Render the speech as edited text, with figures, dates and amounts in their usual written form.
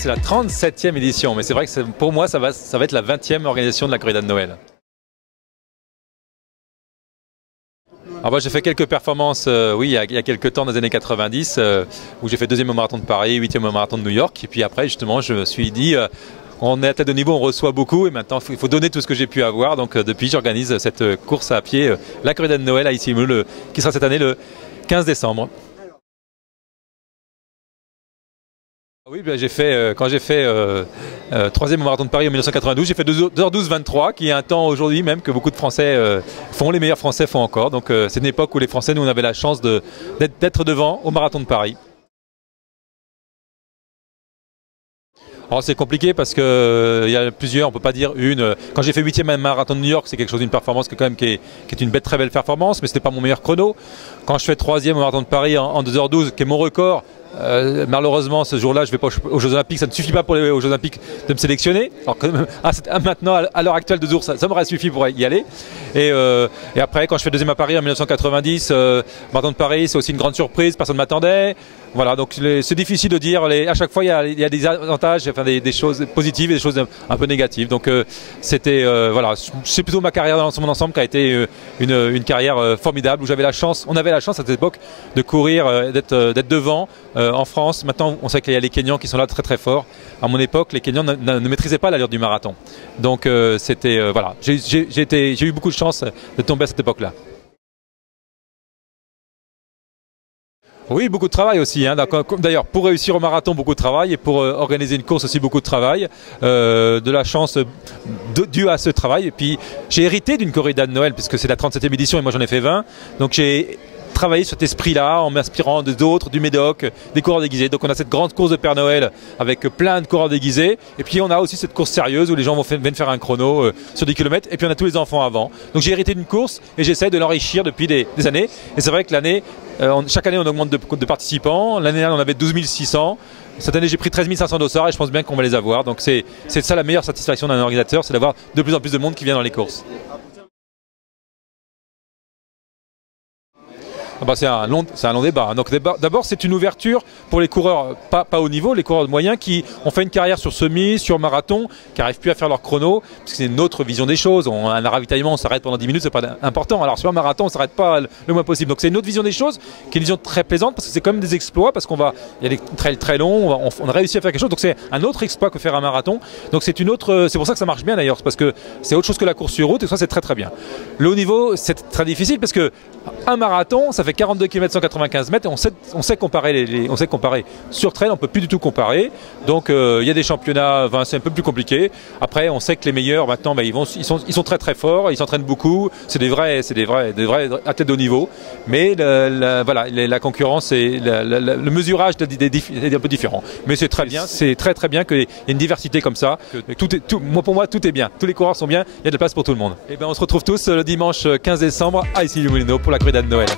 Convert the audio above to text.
c'est la 37e édition, mais c'est vrai que pour moi, ça va être la 20e organisation de la corrida de Noël. Alors moi, j'ai fait quelques performances, oui, il y a quelques temps, dans les années 90, où j'ai fait 2e au marathon de Paris, 8e au marathon de New York. Et puis après, justement, je me suis dit, on est athlète de niveau, on reçoit beaucoup, et maintenant, il faut donner tout ce que j'ai pu avoir. Donc depuis, j'organise cette course à pied, la corrida de Noël à Issy-les-Moulineaux, qui sera cette année le 15 décembre. Oui, ben quand j'ai fait 3e au marathon de Paris en 1992, j'ai fait 2h12-23, qui est un temps aujourd'hui même que beaucoup de Français font, les meilleurs Français font encore. Donc c'est une époque où les Français, nous, on avait la chance d'être devant au marathon de Paris. Alors c'est compliqué parce que il y a plusieurs, on peut pas dire une. Quand j'ai fait 8e marathon de New York, c'est quelque chose d'une performance qui est une très belle performance, mais c'était pas mon meilleur chrono. Quand je fais 3e au marathon de Paris en 2h12, qui est mon record, malheureusement ce jour-là je vais pas aux Jeux Olympiques, ça ne suffit pas aux Jeux Olympiques de me sélectionner. Alors que maintenant, à l'heure actuelle de jour, ça m'aurait suffi pour y aller. Et après, quand je fais 2e à Paris en 1990, marathon de Paris, c'est aussi une grande surprise, personne ne m'attendait. Voilà, donc c'est difficile de dire. À chaque fois, il y a des avantages, enfin des choses positives et des choses un peu négatives. Donc c'était voilà, c'est plutôt ma carrière dans son ensemble qui a été une carrière formidable, où on avait la chance à cette époque de courir, d'être devant en France. Maintenant, on sait qu'il y a les Kenyans qui sont là très très forts. À mon époque, les Kenyans ne maîtrisaient pas l'allure du marathon. Donc c'était voilà, j'ai eu beaucoup de chance de tomber à cette époque-là. Oui, beaucoup de travail aussi. Hein. D'ailleurs, pour réussir au marathon, beaucoup de travail, et pour organiser une course aussi, beaucoup de travail. De la chance due à ce travail. Et puis, j'ai hérité d'une corrida de Noël, puisque c'est la 37e édition et moi j'en ai fait 20. Donc j'ai travaillé sur cet esprit-là en m'inspirant d'autres, du Médoc, des coureurs déguisés. Donc on a cette grande course de Père Noël avec plein de coureurs déguisés. Et puis on a aussi cette course sérieuse où les gens viennent faire un chrono sur 10 km. Et puis on a tous les enfants avant. Donc j'ai hérité d'une course et j'essaie de l'enrichir depuis des années. Et c'est vrai que chaque année on augmente de participants. L'année dernière on avait 12 600. Cette année j'ai pris 13 500 dossards et je pense bien qu'on va les avoir. Donc c'est ça la meilleure satisfaction d'un organisateur, c'est d'avoir de plus en plus de monde qui vient dans les courses. Bah c'est un long débat. Donc d'abord c'est une ouverture pour les coureurs pas haut niveau, les coureurs moyens qui ont fait une carrière sur semi, sur marathon, qui n'arrivent plus à faire leur chrono, parce que c'est une autre vision des choses. Un ravitaillement, on s'arrête pendant 10 minutes, c'est pas important. Alors sur un marathon, on s'arrête pas le moins possible. Donc c'est une autre vision des choses, qui est une vision très plaisante, parce que c'est quand même des exploits, parce il y a des trails très longs, on a réussi à faire quelque chose. Donc c'est un autre exploit que faire un marathon. Donc c'est pour ça que ça marche bien d'ailleurs, parce que c'est autre chose que la course sur route, et ça c'est très très bien. Le haut niveau, c'est très difficile, parce que un marathon, ça fait 42 km 195 mètres, et on sait comparer. Sur trail, on ne peut plus du tout comparer. Donc il y a des championnats, c'est un peu plus compliqué. Après, on sait que les meilleurs maintenant, ils sont très très forts, ils s'entraînent beaucoup. C'est des vrais athlètes de haut niveau. Mais voilà, la concurrence et le mesurage est un peu différent. Mais c'est très bien, c'est très très bien qu'il y ait une diversité comme ça. Pour moi, tout est bien. Tous les coureurs sont bien. Il y a de la place pour tout le monde. Et ben, on se retrouve tous le dimanche 15 décembre à Issy-les-Moulineaux pour la corrida de Noël.